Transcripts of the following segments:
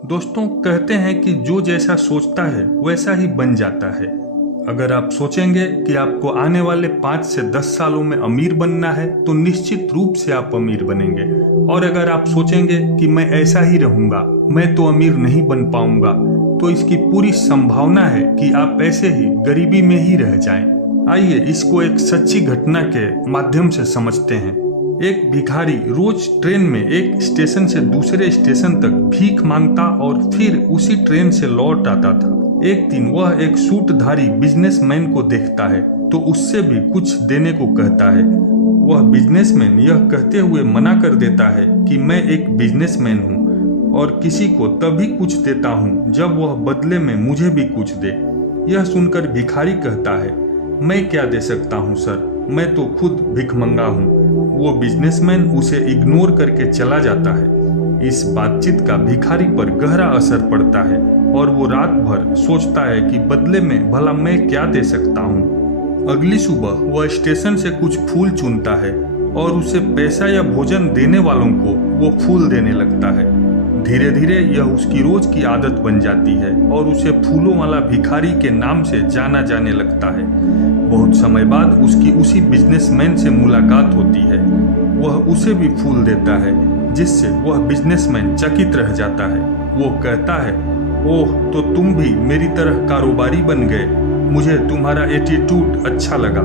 दोस्तों, कहते हैं कि जो जैसा सोचता है वैसा ही बन जाता है। अगर आप सोचेंगे कि आपको आने वाले 5 से 10 सालों में अमीर बनना है तो निश्चित रूप से आप अमीर बनेंगे। और अगर आप सोचेंगे कि मैं ऐसा ही रहूंगा, मैं तो अमीर नहीं बन पाऊंगा, तो इसकी पूरी संभावना है कि आप ऐसे ही गरीबी में ही रह जाएं। आइए इसको एक सच्ची घटना के माध्यम से समझते हैं। एक भिखारी रोज ट्रेन में एक स्टेशन से दूसरे स्टेशन तक भीख मांगता और फिर उसी ट्रेन से लौट आता था। एक दिन वह एक सूटधारी बिजनेसमैन को देखता है तो उससे भी कुछ देने को कहता है। वह बिजनेसमैन यह कहते हुए मना कर देता है कि मैं एक बिजनेसमैन हूँ और किसी को तभी कुछ देता हूँ जब वह बदले में मुझे भी कुछ दे। यह सुनकर भिखारी कहता है, मैं क्या दे सकता हूँ सर, मैं तो खुद भिखमंगा हूँ। वो बिजनेसमैन उसे इग्नोर करके चला जाता है। इस बातचीत का भिखारी पर गहरा असर पड़ता है और वो रात भर सोचता है कि बदले में भला मैं क्या दे सकता हूँ। अगली सुबह वह स्टेशन से कुछ फूल चुनता है और उसे पैसा या भोजन देने वालों को वो फूल देने लगता है। धीरे धीरे यह उसकी रोज की आदत बन जाती है और उसे फूलों वाला भिखारी के नाम से जाना जाने लगता है। बहुत समय बाद उसकी उसी बिजनेसमैन से मुलाकात होती है। वह उसे भी फूल देता है जिससे वह बिजनेसमैन चकित रह जाता है। वो कहता है, ओह, तो तुम भी मेरी तरह कारोबारी बन गए, मुझे तुम्हारा एटीट्यूड अच्छा लगा।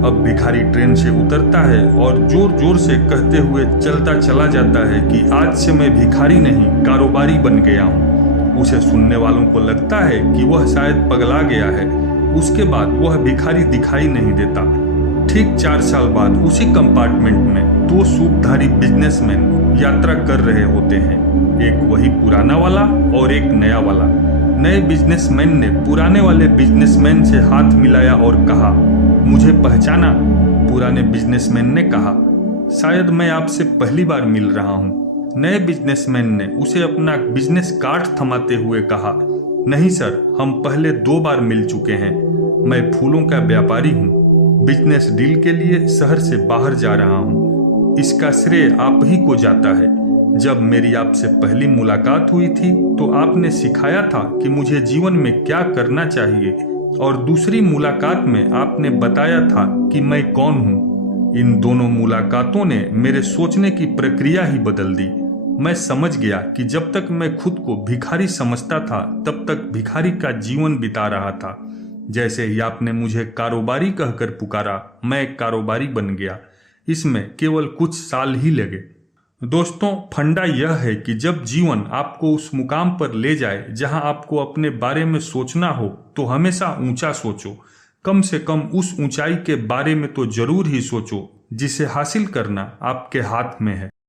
अब भिखारी ट्रेन से उतरता है और जोर जोर से कहते हुए चलता चला जाता है कि आज से मैं भिखारी नहीं, कारोबारी बन गया हूँ। उसे सुनने वालों को लगता है कि वह शायद पगला गया है। उसके बाद वह भिखारी दिखाई नहीं देता। ठीक 4 साल बाद उसी कंपार्टमेंट में 2 सूटधारी बिजनेसमैन यात्रा कर रहे होते हैं। एक वही पुराना वाला और एक नया वाला। नए बिजनेसमैन ने पुराने वाले बिजनेसमैन से हाथ मिलाया और कहा, मुझे पहचाना? पुराने बिजनेसमैन ने कहा, शायद मैं आपसे पहली बार मिल रहा हूँ। नए बिजनेसमैन ने उसे अपना बिजनेस कार्ड थमाते हुए कहा, नहीं सर, हम पहले 2 बार मिल चुके हैं। मैं फूलों का व्यापारी हूँ, बिजनेस डील के लिए शहर से बाहर जा रहा हूँ। इसका श्रेय आप ही को जाता है। जब मेरी आपसे पहली मुलाकात हुई थी तो आपने सिखाया था कि मुझे जीवन में क्या करना चाहिए, और दूसरी मुलाकात में आपने बताया था कि मैं कौन हूँ। इन दोनों मुलाकातों ने मेरे सोचने की प्रक्रिया ही बदल दी। मैं समझ गया कि जब तक मैं खुद को भिखारी समझता था तब तक भिखारी का जीवन बिता रहा था। जैसे ही आपने मुझे कारोबारी कहकर पुकारा, मैं एक कारोबारी बन गया। इसमें केवल कुछ साल ही लगे। दोस्तों, फंडा यह है कि जब जीवन आपको उस मुकाम पर ले जाए जहां आपको अपने बारे में सोचना हो तो हमेशा ऊंचा सोचो। कम से कम उस ऊंचाई के बारे में तो जरूर ही सोचो जिसे हासिल करना आपके हाथ में है।